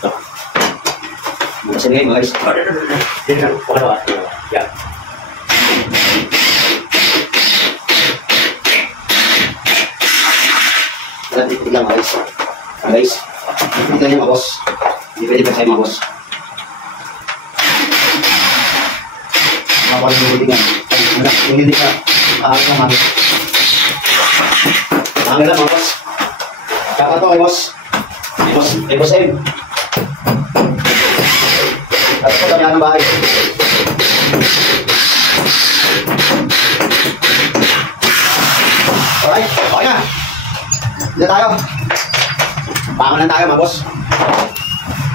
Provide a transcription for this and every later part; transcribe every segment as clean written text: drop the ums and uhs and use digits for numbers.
Ito. Butasin ngayon guys. Yan. Dito lang guys. Guys. Dito lang yung mga boss. Hindi pwede pa sa'yo mga boss. Mga boss yung hindi nga. Yung hindi ka. Naman. Ang gala mga boss. Kaka to kay boss. Kay boss M. At ito kami ng bahay. Alright, okay na. Dito tayo. Bangon lang tayo mga boss.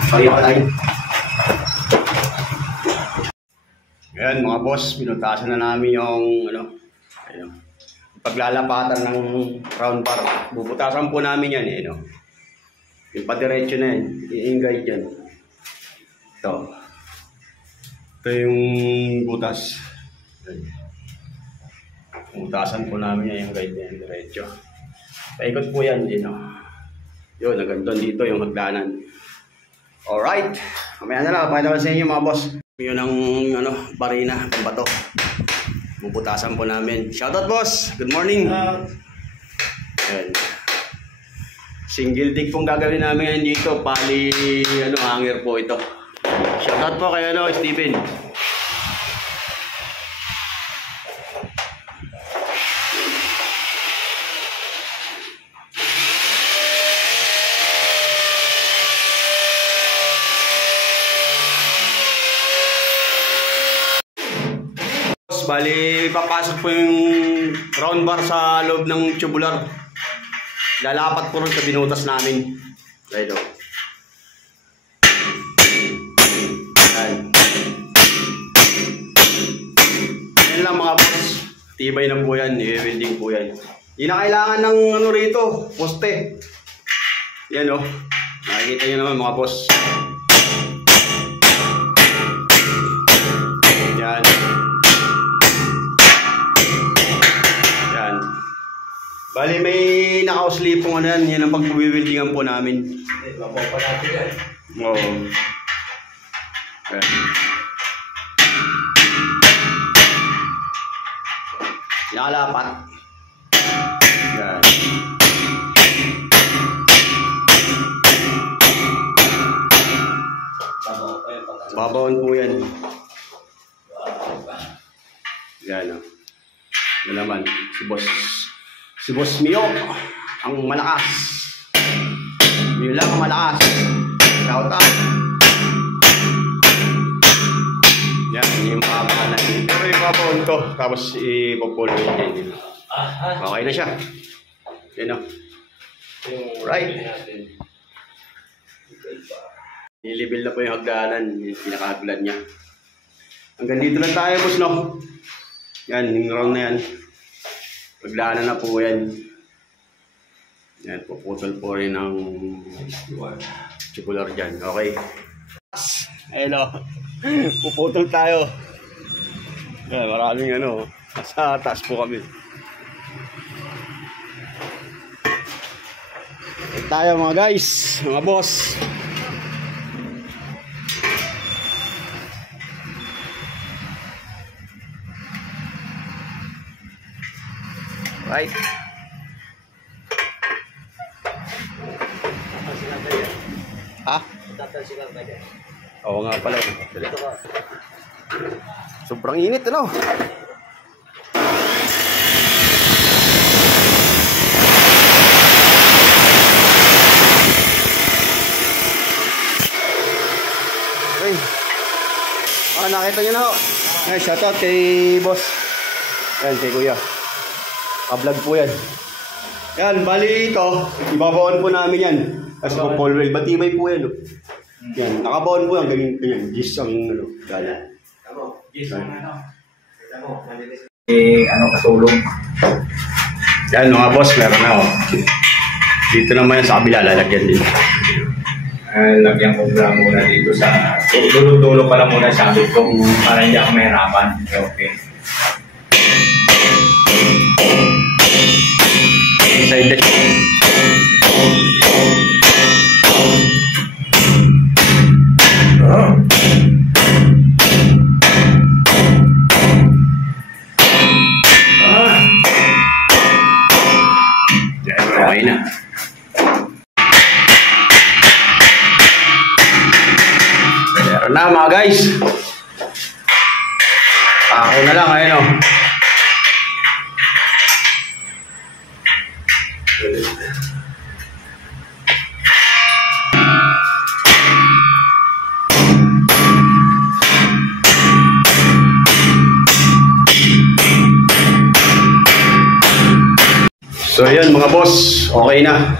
Okay pa tayo. Ayan mga boss, pinutasan na namin yung ayun, paglalapatan ng round bar. Bubutasan po namin yan eh, no? Yung patiretso na yan, i-ingay dyan. Ito yung butas. Butasan po namin yan, yung guide na yan, diretso. Paikot po yan, no? Yun, nagandun dito yung hagdanan. Alright, mamaya na lang, pakita ko sa inyo mga boss. Yun ang barina, pambato. Bubutasan po namin. Shoutout boss, good morning. Ayan. Single dig pong gagawin namin ngayon dito. Pali, hanger po ito. Shoutout po kay Steven. Bali, papasok po yung round bar sa loob ng tubular. Lalapat po rin sa binutas namin. Right o. Yan lang mga boss. Tibay na po yan. I-welding po yan. Hindi na kailangan ng rito. Poste. Yan o. Nakikita nyo naman mga boss. Yan. Bali may naka-slipong yan ang pag-wieldingan po namin. Mapopa natin yan. Oo. Nakalapat. Yan. Babawon po yan. Yan o. Yan naman, si Boss Mio, ang malakas. Mio lang ang malakas. Shout out. Yan, yung mga natin. Pero yung babawon ko, tapos ipopulo yun. Okay na siya. Yan o. Right. Nilibil na po yung hagdanan, yung pinakahaglan niya. Hanggang dito lang tayo, boss, no? Yan, yung round na yan. Pagdaanan na po yan. Yan, puputol po rin ang tubular dyan. Okay. Ayun o. Puputol tayo. Yan, maraming sa taas po kami. Ito tayo mga guys, mga boss. Right. Ha? Oo nga pala. Sobrang init, ano? Okay. Nakita nyo na ho. Shoutout kay boss. Yan, kay kuya. Ka-vlog po yan. Yan, bali ito. Ibabawon po namin yan. Kasi po full well. Batibay po yan. Yan, nakabawon po yan. Ganyan. Gis ang gala. Gis ang katulong. Yan mga boss, meron na Dito naman yan sa kabila, lalagyan din. Lagyan ko muna dito sa dulo-dulo pala muna sabi ko para hindi ako mahirapan. Okay. Inside the na mga guys. Ako na lang, ayun o. So yun mga boss, okay na.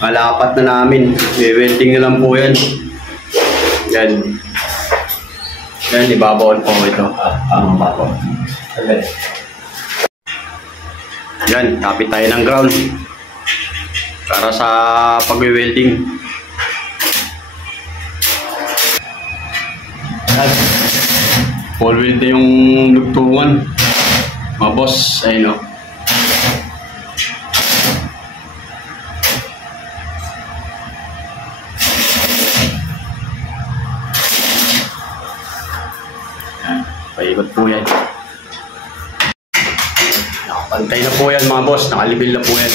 Malapat na namin. I-welding na lang po yan. Yan. Yan, ibabawan po ito. Ibabaw. Yan, kapit tayo ng ground. Para sa pag-welding. Full weld na yung lugtungan. Mga boss, ayun o. Paikot po yan. Nakapantay na po yan mga boss. Nakalibil na po yan.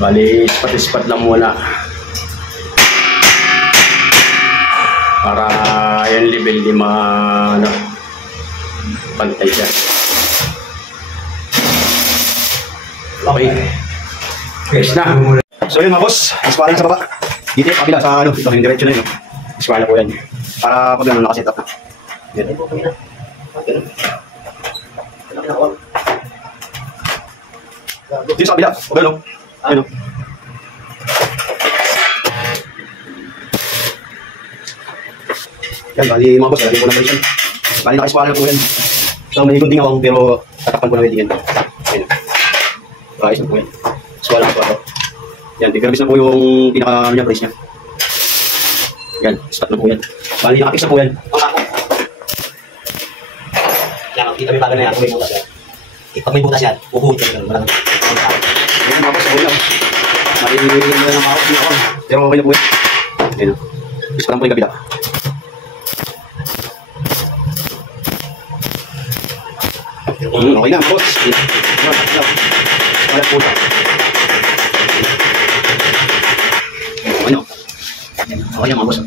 Bali, ispat-ispat lang muna. Para yan level di pantay siya. Okay. Guys na. So yun mga boss. Ispalan sa baba. Dito yung kapila sa ito yung diretsyo na yun. Ispalan po yan. Para pag gano'n nakaset up na. Yan. Dito sa kabila. O gano'n. Ayun o. Yan, bali mga boss. Lagyan po ng presyon. Bali naka-ispalan po yan. So may kunting awang pero tatakpan po na welding yan. Ayun o. Ayos na po yan. Ispalan po ako. Yan, tigarbis na po yung pinaka price niya. Yan, start na po yan. Bali nakapix na po yan. Yan, kita may bago na yan. Kung may butas yan. Pag may butas yan, uhuhod ka na. Walang... Yan mga boss, okay lang. Malililig na ng mga ako. Pero okay na po yan. Yan o. Gusto lang po yung kabila. Okay na, boss. Wala po na. Ano? Okay yan mga boss.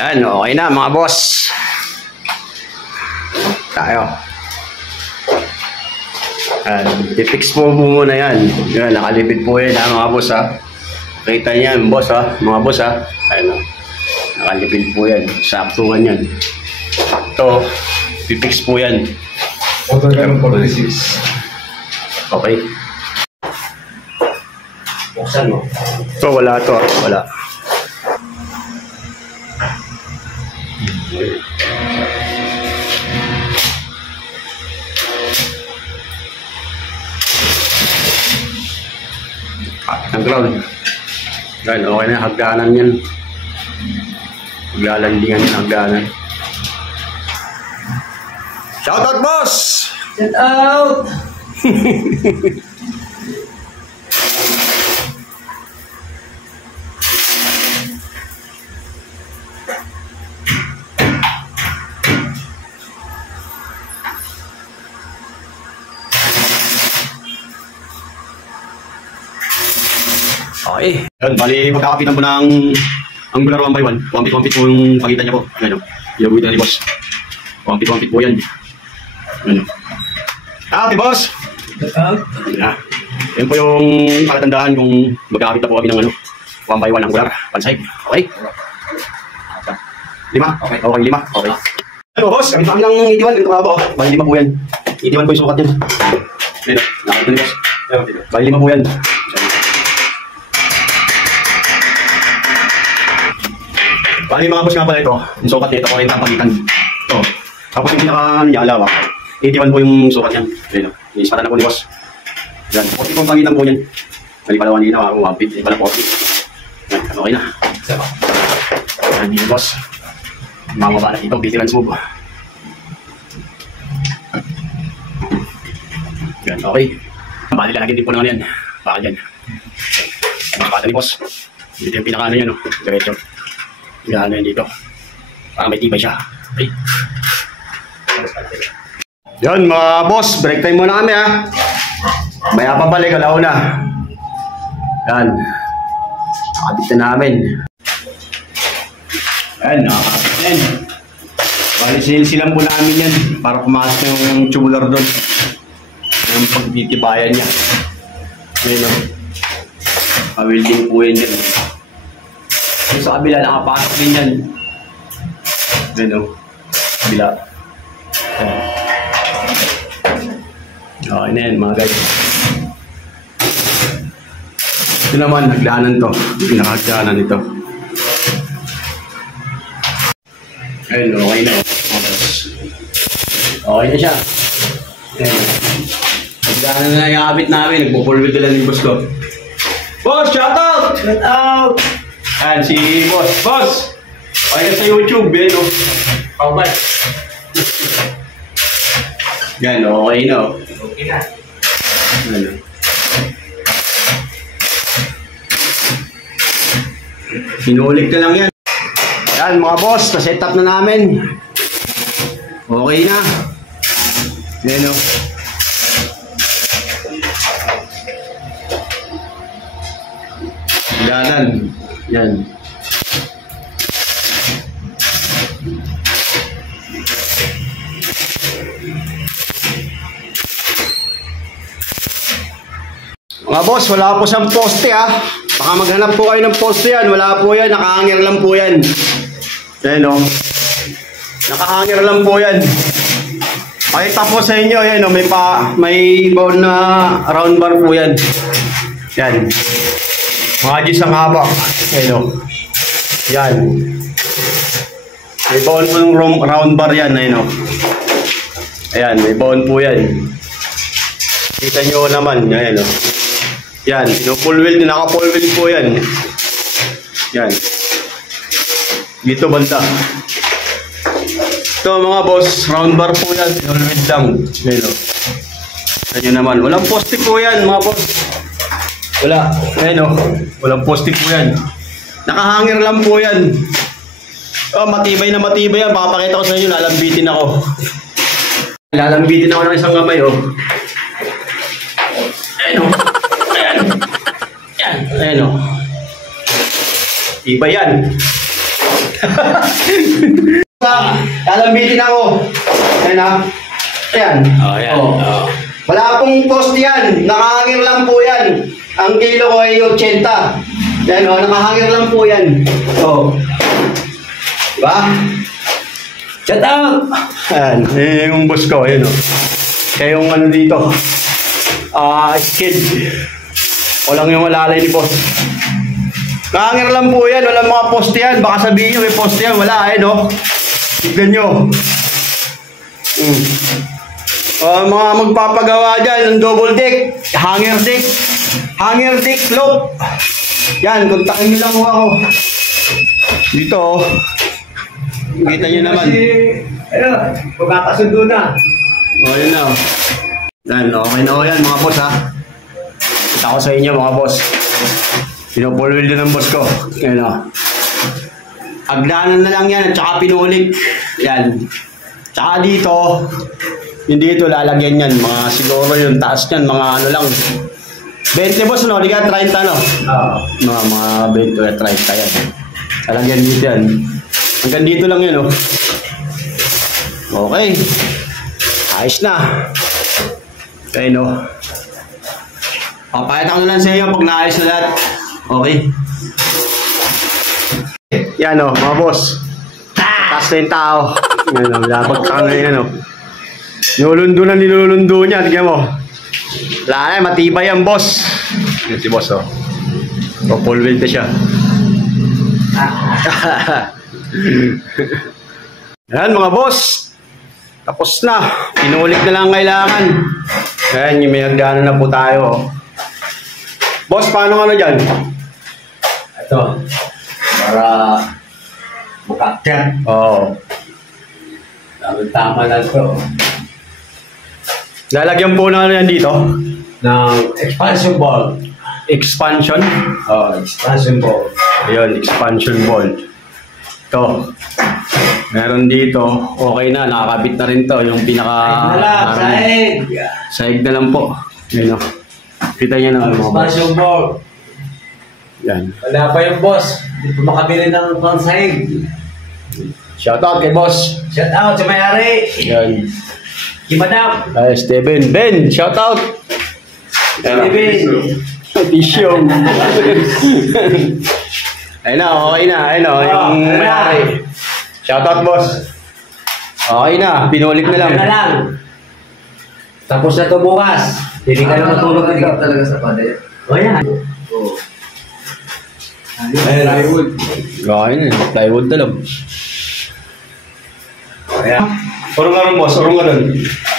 Ayan, okay na mga boss. Tayo. I-fix po muna yan. Yan, nakalipid po yan ha mga boss ha. Kita niyan boss ha, mga boss ha. Ayan o. Nakalipid po yan. Saktuhan yan. Ito, i-fix po yan. Okay. Buksan mo. Ito, wala ito. Wala. Ang ground. Yan, okay na. Hagdanan yan. Maglalandingan yung hagdanan. Shoutout boss! Shout out! Okay. Yan, bali magkakapitan po ng angular 1 by 1. 1 feet 1 feet po yung pagitan niya po. Yan o. Ilabuhin na ni boss. 1 feet po yan. Yan o. Okay boss! Yan. Yan po yung palatandaan kung magkakapit na po kami ng 1 by 1 angular. Pansay. Okay? 5? Okay. Okay, 5. Okay. Ano boss? Kapit kami ng 81. Ganito ka po. Bali 5 po yan. 81 po yung sukat yan. Yan o. Nakakita ni boss. Bali 5 po yan. Bali mga boss nga pala ito, yung sukat nito, 40 ang pagitan. Ito. Tapos yung pinaka niya, alawa, 81 po yung sukat niyan. Ayun o, iispatan na po ni boss. Yan, 40 po ang pagitan po niyan. Bali pala 1 ginawa, 1 feet, pala 40. Yan, okay na. Yan, yun boss. Mamaba na ito, veteran smooth. Yan, okay. Bali lalagyan din po naman yan. Baka dyan. Iispatan ni boss. Dito yung pinaka ano yan o, diretso. Yan yan dito. Para may tibay siya. Okay. Yan mga boss, break time muna kami ha. Maya pa balik, alaw na. Yan. Nakabit na namin. Ayan, nakakabit na yan. Bali, silang po namin yan para pumasok yung tubular doon. Yung pagtitibayan niya. Ayan o. Pawilding po yan dyan. Yung sa kabila, nakapasok din yan. Ayan o. Kabila. Ayan. Okay na yan mga guys. Ito naman, nagdaanan to. Pinakagdaanan ito. Ayun, okay na. Okay na siya. Ayun. Nagdaanan na yung habit namin. Nagpupulwid lang yung boss ko. Boss, shout out! Shout out! Ayan, si boss. Boss! Okay ka sa YouTube, yan o. Kaubat. Yan, okay na. Okay na. Ano? Sinulik na lang yan. Yan mga boss, na-set up na namin. Okay na. Yan o. Ganan. Yan. Mga boss, wala po siyang poste ha. Baka maghanap po kayo ng poste yan. Wala po yan, nakahanger lang po yan. Ayan o. Nakahanger lang po yan. Pakita po sa inyo, ayan o. May bone na round bar po yan. Yan. Mga G's ang haba. Ayan o. Yan. May bone po ng round bar yan. Ayan o. Ayan, may bone po yan. Kita nyo naman. Ayan o. Yan, full wheel, naka-full wheel po yan. Yan. Dito banda. Ito mga boss, round bar po yan, full wheel lang. Yan o. Yan naman, walang poste po yan mga boss. Wala, yan o. Walang poste po yan. Nakahanger lang po yan. Oh, matibay na matibay yan. Pakapakita ko sa inyo, lalambitin ako. Lalambitin ako ng isang kamay o. Yan o. Ayan o. Iba yan. Lalambitin ako. Ayan ha. Ayan. Oh, yan. Oh. Wala pong post yan. Nakahangir lang po yan. Ang kilo ko ay 80. Ayan o. Nakahangir lang po yan. O. Diba? Shut up! Ayan. Yung boss ko. Ayan o. Kaya yung ano dito. Skid. Walang yung alalay ni boss. Kahanger lang po yan. Walang mga poste yan. Baka sabihin nyo may poste yan. Wala eh no. Tignan nyo. Mga magpapagawa dyan ng double deck. Hanger deck. Hanger deck loop. Yan. Kontakin nyo lang mo ako. Dito oh. Kita nyo naman. Ayun. Magkakasundo na. O yun na. Yan. Okay na o yan mga boss ha. Kita ko sa inyo mga boss. Pinupul wheel din ng boss ko. Yan o. Agdanan na lang yan at saka pinulik. Yan. Tsaka dito, hindi ito lalagyan yan. Mga siguro yung taas yan. Mga ano lang. 20 boss no? Di ka 30 no? Mga 20 at 30 yan. Lalagyan dito yan. Hanggang dito lang yan o. Okay. Ayos na. Okay no. Papayat ako na lang sa inyo pag naayos na lahat. Okay. Yan o, mga boss. Taas na yung tao. Yan o, labagsak na yan o. Nilulundo niya. Tignan mo. Wala na, matibay yan boss. Yan si boss o. Full wheel na siya. Yan mga boss. Tapos na. Pinulik na lang kailangan. Yan, yung may hagdanan na po tayo. Boss, paano nga na dyan? Ito. Para mukakyan. Oo. Tama na ito. Lalagyan po na yan dito? Ng expansion ball. Expansion? Expansion ball. Ayun, expansion ball. Ito. Meron dito. Okay na, nakakabit na rin to. Yung pinaka... Saig! Saig na lang po. Ayun o. Kita niya na. Expansion ball. Yan. Wala pa yung boss. Hindi pa makabili ng pansahig. Shoutout kay boss. Shout out sa may-ari. Yan. Kay Madam. Steven. Ben, shoutout. Steven. Tissue. Ayun na, okay na. Ayun na, yung may-ari. Shoutout boss. Okay na, pinulit na lang. Na lang. Tapos na to bukas. Hindi ka na matulog dito. Talaga sa pader. O yan. Oo. Ayun, plywood. Okay na, plywood na lang. Ayan. Urong nga rin boss, urong nga rin.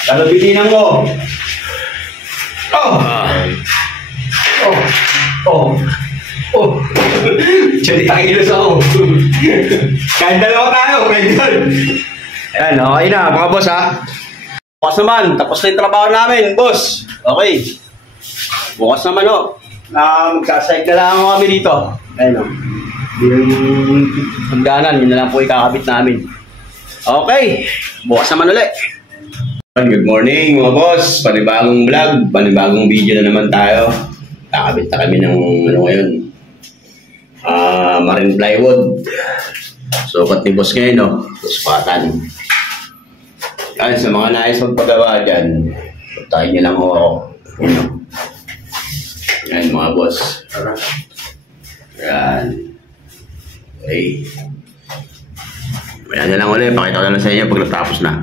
Lalabitinan mo. Oh! Oh! Diyan tayo ilos ako. Kahit dalawa tayo, pwede yun. Ayan, okay na mga boss ha. Bukas naman, tapos na yung trabaho namin, boss. Okay. Bukas naman o. Magkasayag na lang kami dito. Ayun o. Yung hangganan, yun na lang po ikakabit namin. Okay. Bukas naman ulit. Good morning mga boss. Panibagong vlog, panibagong video na naman tayo. Kakabit na kami ng ano ngayon. Marine plywood. Sukat ni boss ngayon o. Suspatan. Yan, sa mga nais magpagawa dyan, puntahin niyo lang ho ako. Yan mga boss. Yan. Okay. Ayan na lang ulit. Pakita ko na lang sa inyo pag natapos na.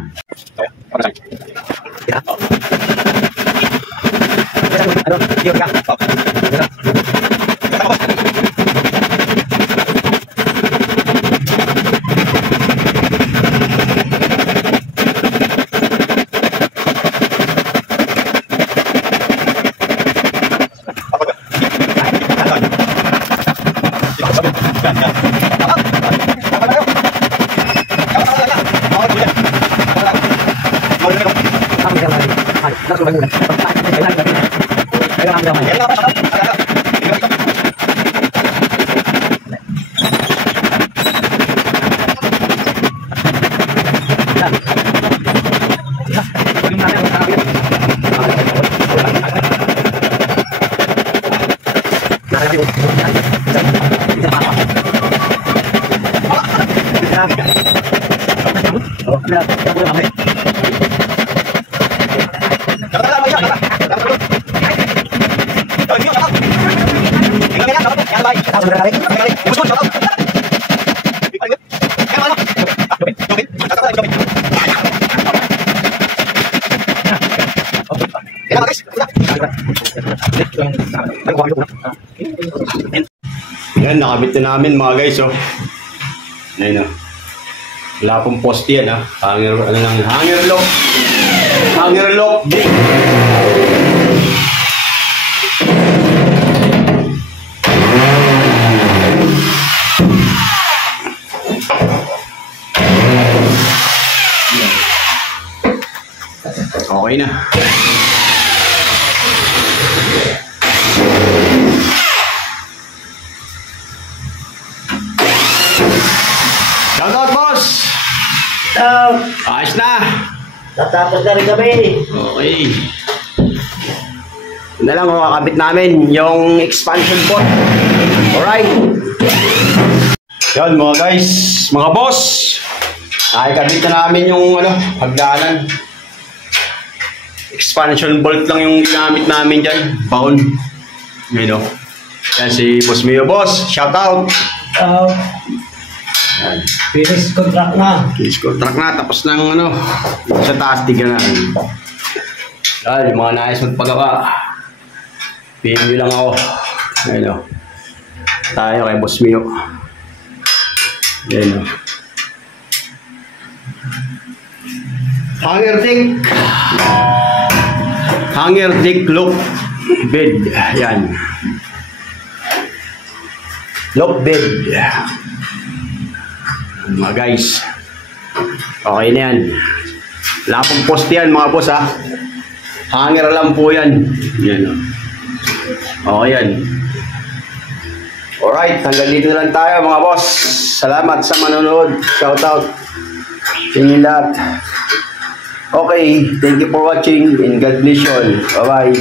Yan, nakabit na namin mga guys, oh. Ayun, oh. Wala pong poste yan, ha. Hanger, ano lang, hanger lock. Hanger lock. Okay na. Shoutout boss! Ayos na! Tatapos na rin kami. Okay. Yun na lang, kakabit namin yung expansion port. Alright. Yan mga guys, mga boss. Nakikabit na namin yung hagdanan. Expansion bolt lang yung ginamit namin dyan. Baon. Yun o. Yan si Boss Mio Boss. Shoutout. Finish contract na. Finish contract na. Tapos ng sa taas tignan na. Yan, yung mga nais magpagawa. PM nyo lang ako. Yan o. Tayo kay Boss Mio. Yan o. Hanger deck. Hanger deck lock bed. Yan. Lock bed. Mga guys. Okay na yan. Wala pong poste yan mga boss ha. Hanger lang po yan. Yan o. Okay yan. Alright. Hanggang dito lang tayo mga boss. Salamat sa manonood. Shoutout sa inyo lahat. Okay, thank you for watching and God bless you all. Bye-bye.